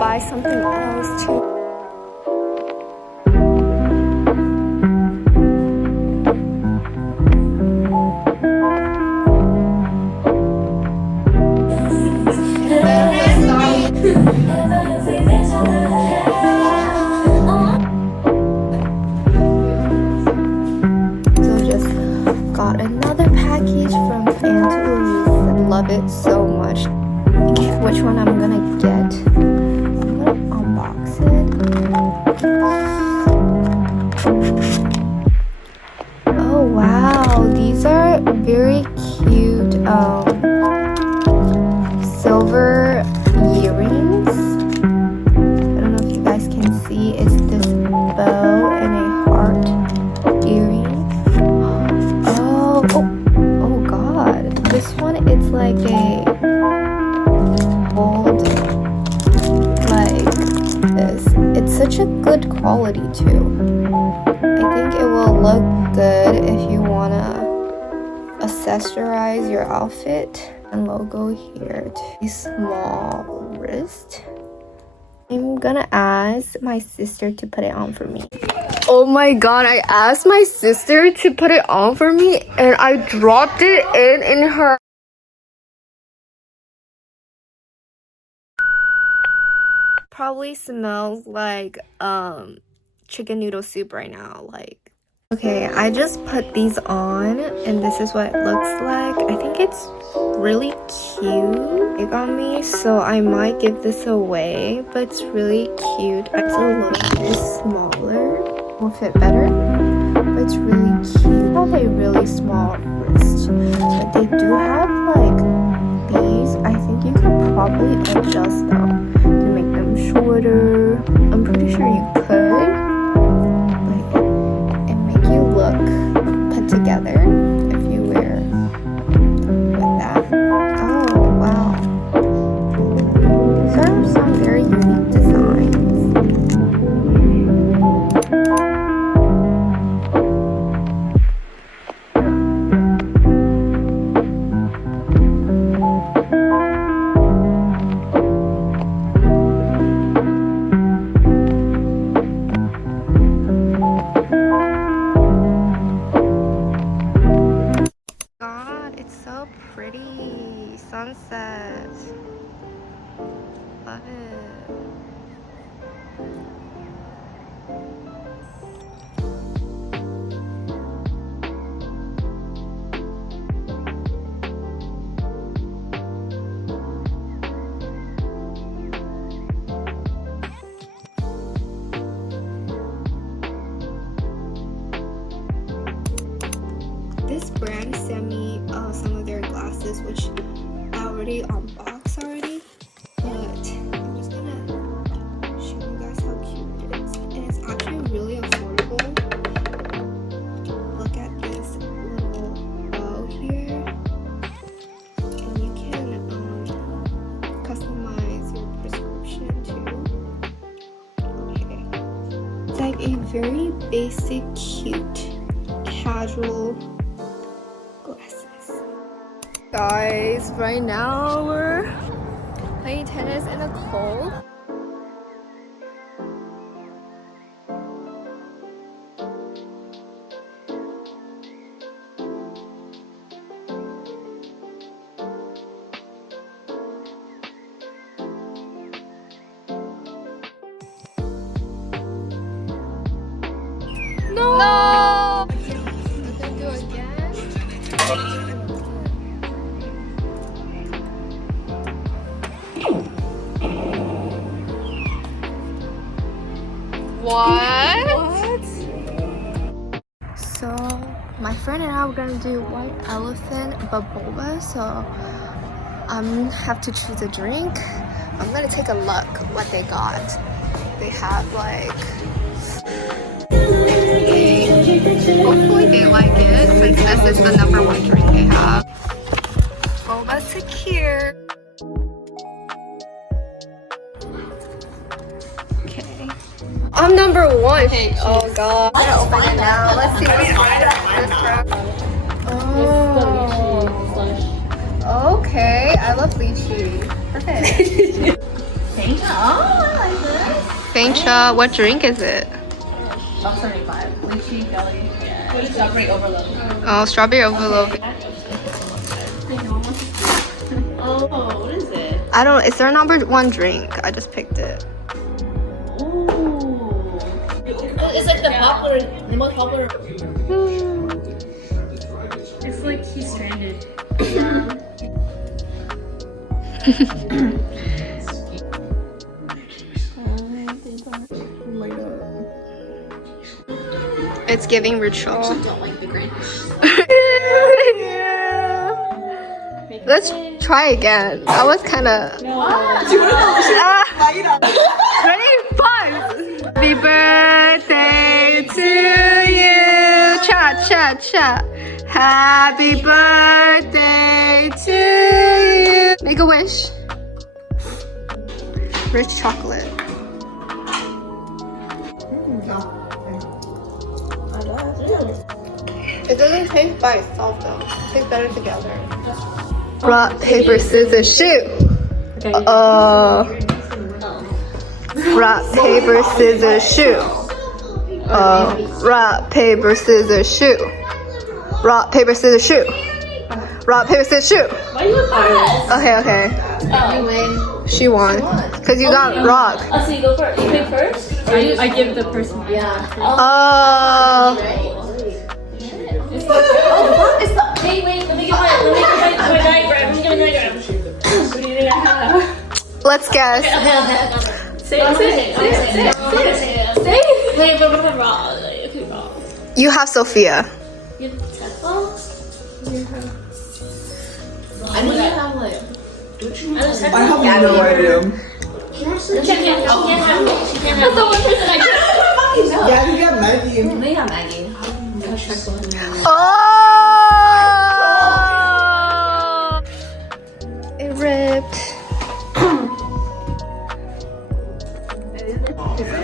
buy something else too. So just got another package from Luisa. Love it so much. Okay, which one I'm gonna get? I'm gonna unbox it. Oh wow, these are very cute silver earrings. I don't know if you guys can see. It's this bow and a heart earring. Oh god. This one, it's like a gold, like this. It's such a good quality too. I think it will look good if you wanna accessorize your outfit. And logo here, a small wrist. I'm gonna ask my sister to put it on for me. Oh my god, I asked my sister to put it on for me and I dropped it in her. Probably smells like chicken noodle soup right now. Like, okay, I just put these on and this is what it looks like. I think it's really cute. Big on me, so I might give this away, but it's really cute. It's a little bit smaller, will fit better, but it's really cute. They have a really small wrist, but they do have like these. I think you could probably adjust them to make them shorter. I'm pretty sure you could, like, and make you look put together if you wear with that. Oh wow, these are some very unique designs. Pretty sunset. Love it. This brand sent me some of their glasses, which I already unboxed already, but I'm just gonna show you guys how cute it is. And it's actually really affordable. Look at this little bow here, and you can customize your prescription too. Okay, it's like a very basic, cute, casual glasses. Guys, right now we're playing tennis in the cold. No! I can do it again. What? So my friend and I were gonna do white elephant but boba, so have to choose a drink. I'm gonna take a look what they got. They have like, hopefully they like it since this is the #1 drink they have. Boba secure. Okay. I'm #1. Okay, oh god. I'm gonna open it now. Let's see what's Oh. Okay, I love lychee. Perfect. Saint-Cha. What drink is it? $1.75. Lychee jelly. What is strawberry overload? Oh, strawberry overload. Oh, what is it? I don't. It's their number one drink. I just picked it. Ooh. It's like the most popular. It's like he's stranded. It's giving ritual. I don't like the Grinch. Let's try again. That was kind of. No. Ready? Pause. Happy birthday to you. Cha cha cha. Happy birthday to you. Make a wish. Rich chocolate. It doesn't taste by itself though. It tastes better together. Rock, paper, scissors, shoot. Rock, paper, scissors, shoot. Rock, paper, scissors, shoot. Rock, paper, scissors, shoot. Rock, paper, scissors, shoot. Why you first? Okay. You win. She won. Because you got rock. Oh, so you go first. You pick first? Or I give the person. Yeah. Wait, let me get my diagram. What do you think I have? Let's guess. Say it. Wait, but wrong. Okay, wrong. You have Sophia. You have Tesla? I think you have like. I have no idea. She can't have the one person I can't. Yeah, you got Maggie. They got Maggie. Oh! It ripped.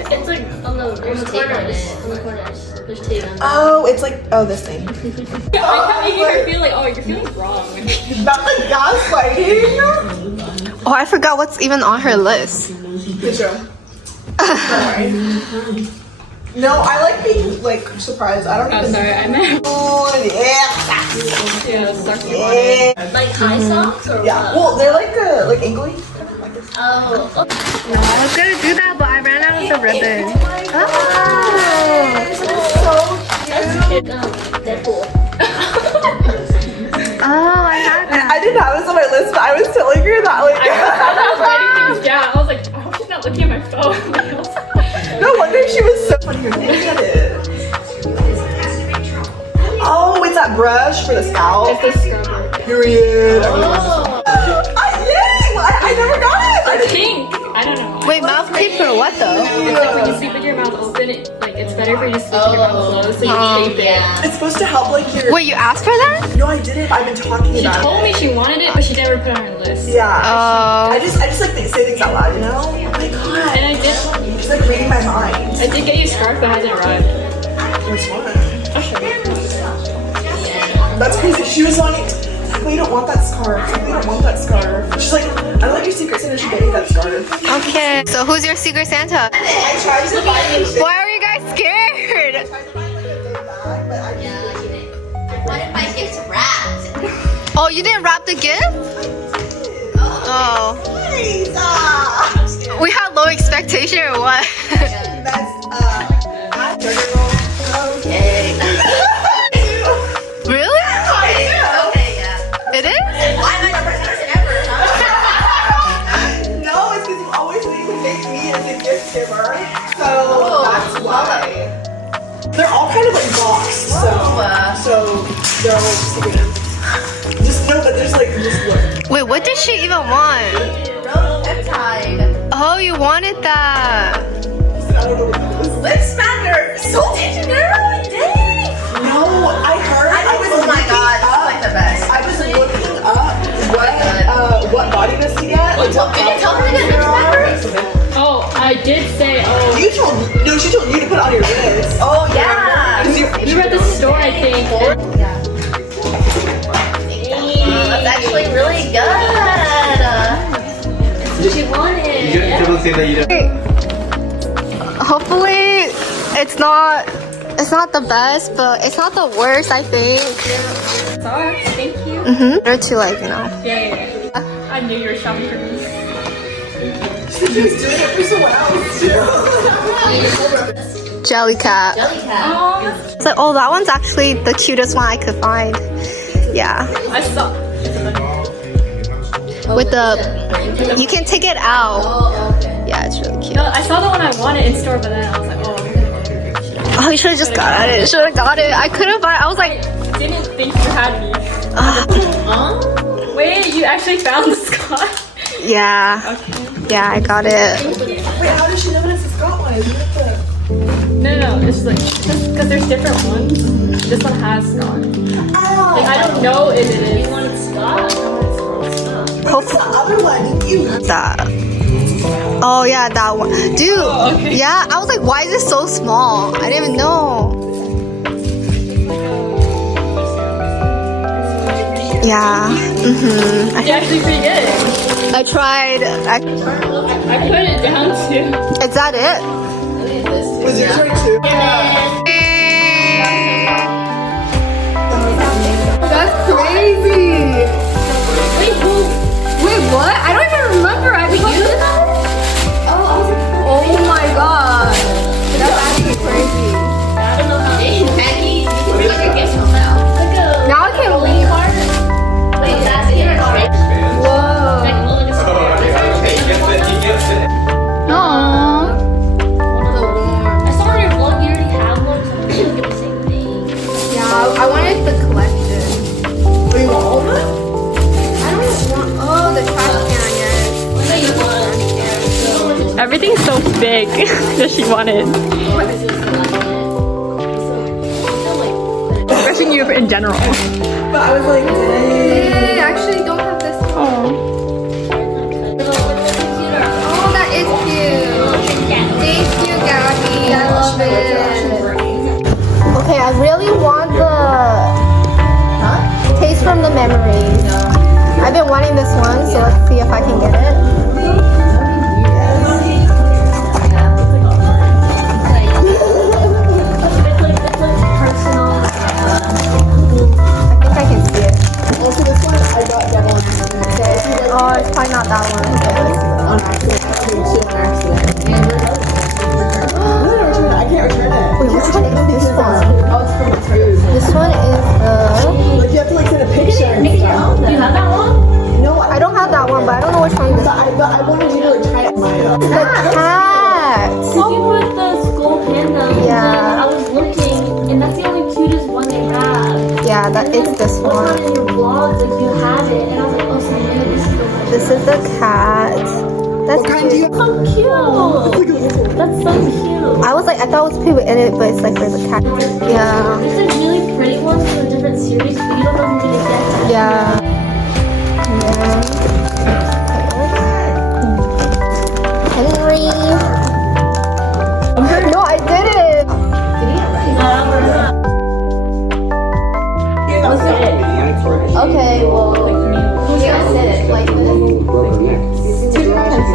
It's like on the corners. There's tape on it. Oh, it's like, this thing. I kept making her feel like, you're feeling wrong. That's like gaslighting. Oh, I forgot what's even on her list. Good show. No, I like being like surprised. I don't even. Sorry, I meant. Oh, yeah. Yeah. Like high socks or Yeah. what? Well, they're like ankle-y. Oh. I was gonna do that, but I ran out of the ribbon. Oh! Deadpool. Oh, I had that. I didn't have this on my list, but I was telling her that like. I was writing things down. I was like, I hope she's not looking at my phone. No wonder she was so funny. Look at it. Oh, it's that brush for the scalp. It's the scrubber. Period. Oh. I never got it. I think. I don't know. Wait, mouth tape for what though? It's like when you sleep with your mouth open, it's better for you to sleep with your mouth closed, so you tape it. It's supposed to help like your. Wait, you asked for that? No, I didn't. I've been talking She about told it. me she wanted it, but she never put it on her list. Yeah. I Oh. just like say things out loud, you know? Oh my god. And I did. She's like reading my mind. I did get you a scarf, but it hasn't arrived. Which one? I'll show you. That's crazy. She was wanting. We don't want that scarf. We don't want that scarf. She's like, I don't like your secret Santa. She gave me that scarf. Okay. So who's your secret Santa? I tried to find it. Why are you guys scared? I tried to find like a big bag, but I didn't. What if my gift's wrapped? Oh, you didn't wrap the gift? Oh. We had low expectation or what? That's okay. Really? Okay, yeah. It is? Why am I the first person ever? No, it's because you always need to make me as a gift giver. So that's why. They're all kind of like boxed. So they're all secret. Just know that there's like just look. Wait, what did she even want? Rose peptide. Oh, you wanted that. I don't know what it is. Lip smacker. So did you, girl? Dang. No, I heard. I was Oh my looking god, up- that's like the best. I was looking up what body mist to get. Like, what You didn't tell her to get lip smackers? Oh, I did say, You told no, she told you to put it on your wrist. Oh, yeah. we were at the store, I think. That's actually really good. She wanted. People say that you don't. Hopefully it's not the best, but it's not the worst, I think. Sorry, thank you. Or to like, you know. Yeah. I knew you were shopping for me. She's just doing it for someone else too. Jelly cat. Oh, It's like, oh, that one's actually the cutest one I could find. Yeah. I saw. With the, you can take it out. Yeah, it's really cute. No, I saw the one I wanted in store, but then I was like, oh, I'm gonna go to the shop. Oh, you should have just got it. Should have got it. I couldn't find it. I was like, Didn't think you had me. Wait, you actually found the Scott? yeah. Okay. Yeah, I got it. Wait, how does she know it's a Scott one? Isn't it the... No, it's like, because there's different ones. This one has Scott. Oh! Like, I don't know if it is. You wanted Scott? Hopefully The other one, you. that. Oh yeah, that one. Dude, okay. yeah, I was like, why is it so small? I didn't even know. Yeah. It's actually pretty good. I tried. I put it down too. Is that it? Was yours right too? That's crazy. Wait, what? I don't even remember. I put this. Oh my god. That's actually crazy. I don't know how. Maggie, you can guess now. Now I can leave. Wait, that's it. Whoa. Aww. I saw on your vlog you already have one, so I'm gonna get the same thing. Yeah, I wanted the collection. Oh, you want all of it? I don't want. Oh, the trash can, yes. What do you want? Everything's so big that she wanted. Especially you in general. But I was like, dang. Hey, I actually don't have this one. Oh. Oh, that is cute. Thank you, Gabby. I love it. Okay, I really want the taste from the memories. I've been wanting this one, so let's see if I can get it. I think I can see it. Also, this one, I got double on accident. Oh, it's probably not that one. On accident. I mean, two on accident. I can't return it. Wait, which one is this one? Oh, it's from the food. This one is the... Like, you have to, like, send a picture and stuff. You have that one? No, I don't have that one, but I don't know which one this is. but I wanted you to, like, try it. The cat! Did you put the skull panda? Yeah. I was looking, and that's the only cutest one they have. Yeah, that is this One one. in your vlogs, like you have it, and I was like, oh, so maybe this is the one. This is the cat. That's What kind do you cute. have? So cute. That's so cute. I was like, I thought it was people in it, but it's like there's a cat. Yeah. There's like really pretty ones from a different series, but you don't know who to get. Yeah. Henry. No, I did it. Okay, well, who's gonna sit it like this?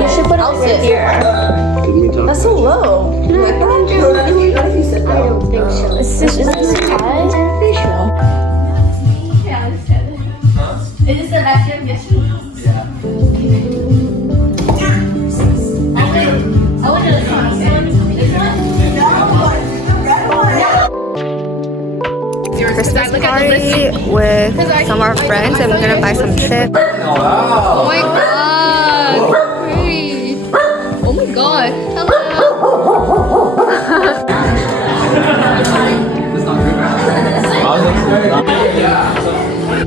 You should put it here. That's so low. What if you sit down? Is this high? Is this the bathroom gesture? I went to the front. Christmas party with some of our friends, and we're gonna buy some chips. Oh my god! Pretty. Oh my god! Hello.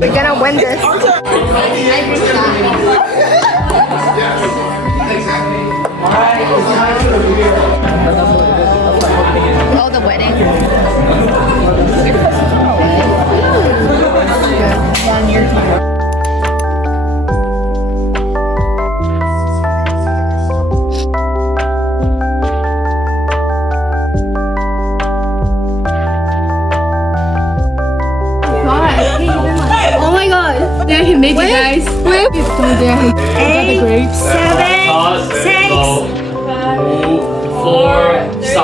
We're gonna win this. Oh, the wedding. Oh my god! Yeah, I can make it, guys. Wait. Eight, 7, 6. 5, 4, 3,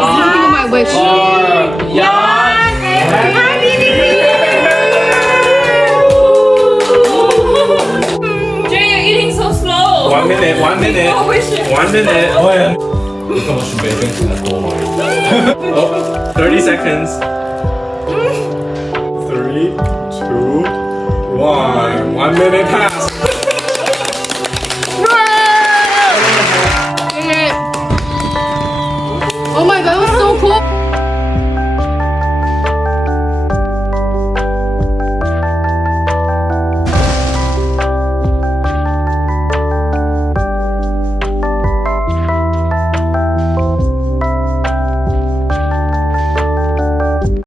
1 minute. 1 minute. Oh yeah. 이거 뭐 준비해? 또 Oh, 30 seconds. 3, 2, 1. 1 minute passed.